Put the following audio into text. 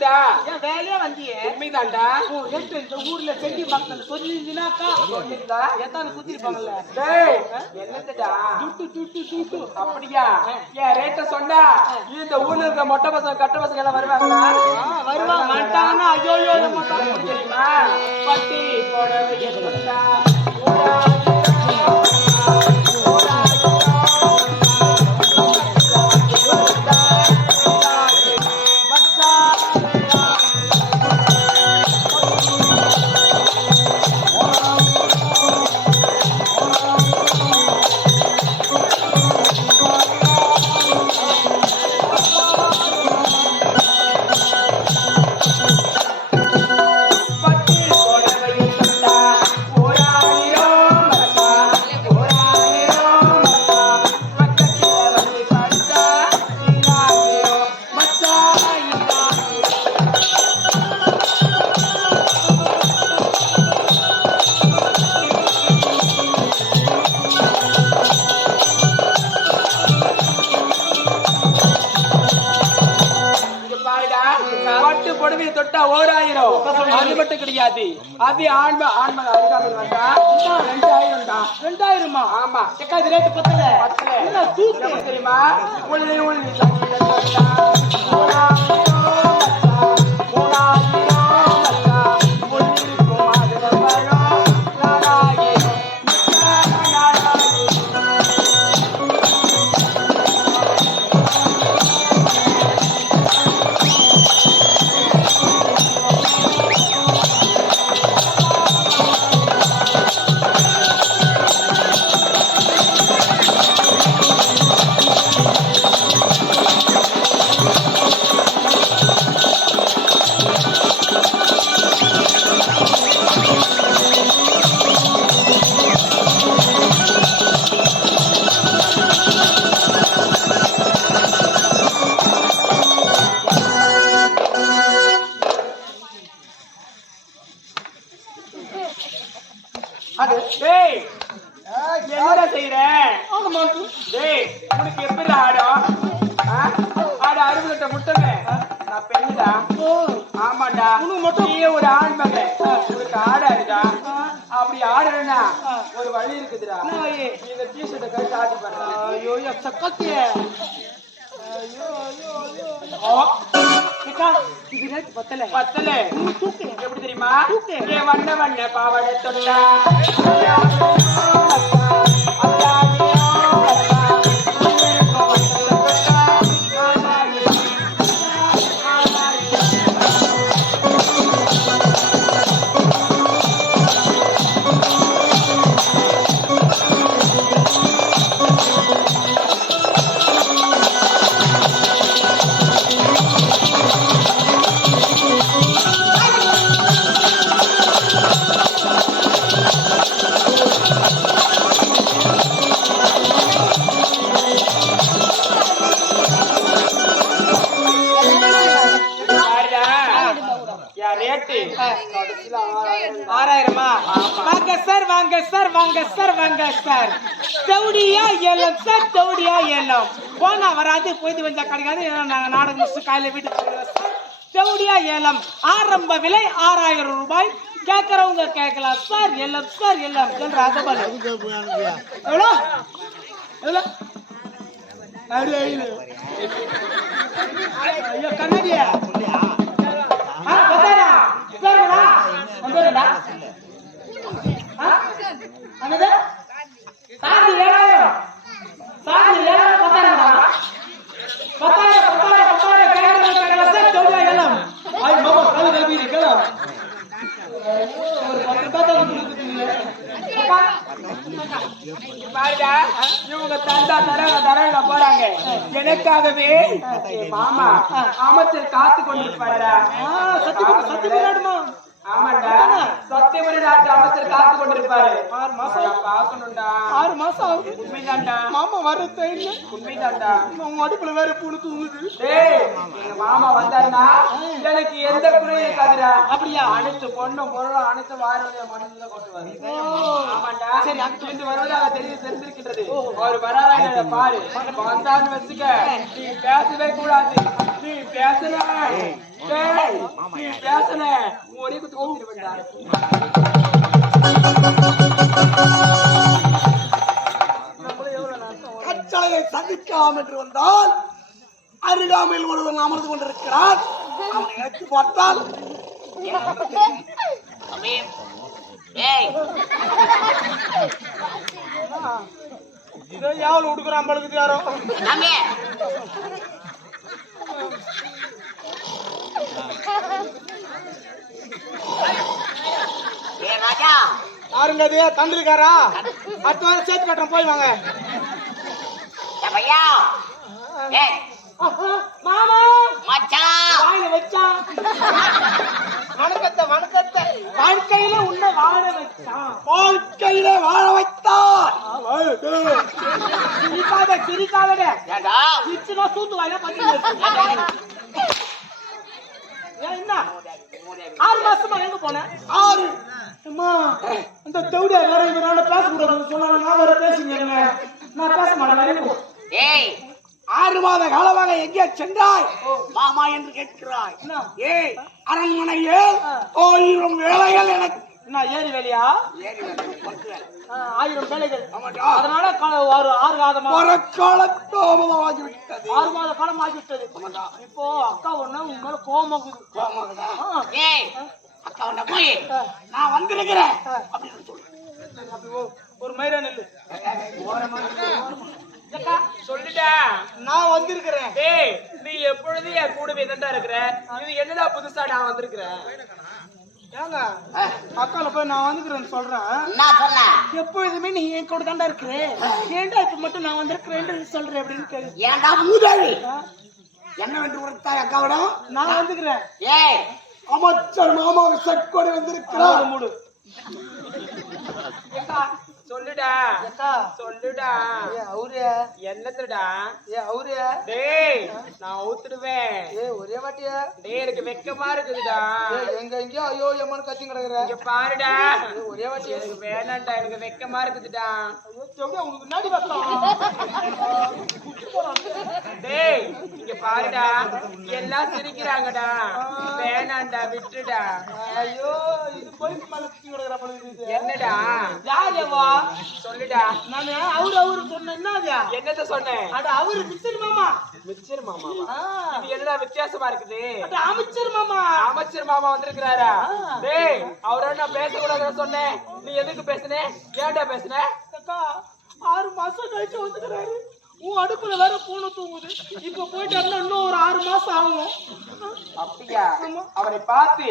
சொல்லுடா. ஏன் வேலையா வந்தியே? உண்மைதான்டா. இந்த ஊர்ல செடி மக்கள் சொல்லிருந்தீனாக்கா சொல்லிருந்தா எத்தான குத்திருப்பாங்கல்ல. டேய் என்னடா துட்டு துட்டு துட்டு அப்படியா? ஏன் ரேட்ட சொன்னா இந்த ஊர்ல இருக்க மொட்டை பசங்க கட்ட பசங்க எல்லாம் வருவாங்களா? வருவாங்க. வந்துட்டாங்கன்னா ஐயோ தெரியுமா? பட்டி போடவை சொன்னா புடவையை தொட்டா 1000 அது மட்டும் கிடையாது. அது ஆண்மை அருகாமல் வந்தா 2000 தான். 2000 ஆமா. இது ரேட்டு பத்தல என்ன தூக்கு தெரியுமா? உள்ளி என்னடா செய்யற? டேய் உனக்கு எப்படி ஆடும்? ஆட அறுபது முட்டமே. நான் பெண்ணுடா. ஆமாண்டா. உனக்கு மட்டும் நீ ஒரு ஆண் மகன். உனக்கு ஆடாதுடா. அப்படி ஆடுறேன்னா ஒரு வழி இருக்குதுடா. இந்த டிஷர்ட்டை கழிச்சு ஆட்டி பாரு. ஐயோ சக்கத்திய இது ரேட்டு பத்தல எப்படி தெரியுமா? வண்ண வண்ண பாவாடை தொட்டா போனா வராது போயிட்டு வந்தா கிடைக்காது. நாடகம் முடிச்சு காலையில வீட்டுக்கு செவடியா ஏலம் ஆரம்ப விலை 6000 ரூபாய். கேட்கறவங்க கேட்கலாம் சார் எல்லாம் சார் எல்லாம் என்ற அதபல் எவ்வளோ எவ்வளோ ஐயோ கண்ணாடியா அண்ணது சாந்தி 7000 சாந்தி 7000 இவங்க தந்தா தர போறாங்க. எனக்காகவே மாமா அமைச்சர் காத்து கொண்டிருப்பாரா? சத்தியமா ஆமாண்டா, சத்தியமணி நாட்டு அமைச்சர் காத்து கொண்டிருப்பாரு. 6 மாசம் பாக்கணும்டா. 6 மாசம் உண்மைதான்டா. மாமா வரது உண்மைதான்டா. உங்க அடுப்புல வேற பூணு தூங்குது. டேய் எங்க மாமா வந்தாருன்னா எனக்கு எந்த குறையும் இருக்காதுடா. அப்படியா? அனைத்து பொண்ணும் பொருளும் அனைத்து வாரவங்க மனசுல கொண்டுவாரு. ஆமாண்டா. சரி அங்கிட்டு வருவதாக தெரிஞ்சிருக்கின்றது. அவர் வராத பாரு. வந்தான்னு வச்சுக்க நீ பேசவே கூடாது. நீ நீ பேசுன டேய் நீ பேசுன ஒரே குத்து ஊத்திடுவேன்டா கச்சளையை சந்திக்கலாம் என்று வந்தால் அருகாமையில் ஒருவன் அமர்ந்து கொண்டிருக்கிறார். அவனை எடுத்து பார்த்தால் இதோ யாவல் உடுக்குறான் பழுக்குது யாரோ. யாருங்க அது? தந்துருக்காரா? அடுத்த வாரம் சேர்த்து கட்டுறோம், போய் வாங்க. மாமா வாயில வச்சான் வணக்கத்தை வணக்கத்தை வாழ்க்கையில உன்னை வாழ வச்சான். வாழ்க்கையில வாழ வைத்தார். சிரிக்காத சிரிக்காத சிரிச்சுனா சூத்து வாயில பத்தி என்ன 6 மாசமா எங்க போன? 6 அம்மா அந்த தௌடியா வேற இவரால பேசக்கூடாதுன்னு சொன்னா நான் வேற பேசுங்க. நான் பேச மாட்டேன். 6 மாத காலமாக எங்கே சென்றாய் மாமா என்று கேட்கிறாய். ஏய் அரண்மனையில் 1000 வேலைகள் எனக்கு. நான் ஏறி வேலையா? 1000 வேலைகள். ஆமாடா. அதனால ஒரு 6 மாதமா ஒரு காலத்தாமதமாகிவிட்டது. 6 மாத காலம் ஆகிவிட்டது. இப்போ அக்கா ஒண்ணு உங்க மேல கோமாகுது. அக்கா ஒண்ணு போய் நான் வந்திருக்கிறேன் அப்படின்னு சொல்லு. ஒரு மயிரா நெல்லு சொல்லிட்டா நான் வந்திருக்கிறேன். டேய் நீ எப்பொழுது என் கூடவே தான்டா இருக்கிற. இது என்னடா புதுசா நான் வந்திருக்கிறேன். ஏங்க அக்கால போய் நான் வந்துக்கிறேன்னு சொல்றேன். எப்பொழுதுமே நீ என் கூட தாண்டா இருக்கிற. ஏன்டா இப்ப மட்டும் நான் வந்திருக்கிறேன் சொல்றேன் அப்படின்னு கேளு. ஏன்டா மூதாவி என்ன வந்து உரைத்தாய் அக்காவிடம்? நான் வந்துக்கிறேன். ஏய் அமைச்சர் மாமாவை செக்கோடி வந்திருக்கிறார். மூடு சொல்லுடா அக்கா சொல்லுடா. அவரு என்னத்துடா? அவரு டேய் நான் ஊத்துடுவேன். ஒரே வாட்டியா? டேய் எனக்கு வெக்கமா இருக்குதுடா. எங்க எங்கயோ ஐயோ எம்மனு கத்தி கிடக்குற. இங்க பாருடா ஒரே வாட்டி எனக்கு வேணாம்டா. எனக்கு வெக்கமா இருக்குதுடா. உனக்கு முன்னாடி வைக்கலாம். டேய் இங்க பாருடா எல்லாம் சிரிக்கிறாங்கடா. வேணாம்டா விட்டுடா. ஐயோ இது போலீஸ் மேல கத்தி கிடக்குற பழுது. என்னடா? யாரேவா? சொல்லுடா. நானு அவரு சொன்ன என்னது? என்னத்த சொன்னேன்? அட அவரு மிஸ்டர் மாமா. மிச்சர் மாமாவா? இது என்னடா வித்தியாசமா இருக்குது? அட அமைச்சர் மாமா. அமைச்சர் மாமா வந்திருக்கிறாரா? டேய் அவரோட நான் பேசக்கூடாதுன்னு சொன்னேன். நீ எதுக்கு பேசுன? ஏன்டா பேசுன? அக்கா 6 மாசம் கழிச்சு வந்துக்கிறாரு. உன் அடுப்புல வேற பூனை தூங்குது. இப்ப போயிட்டு இன்னும் ஒரு 6 மாசம் ஆகும். அப்படியா? அவரை பார்த்து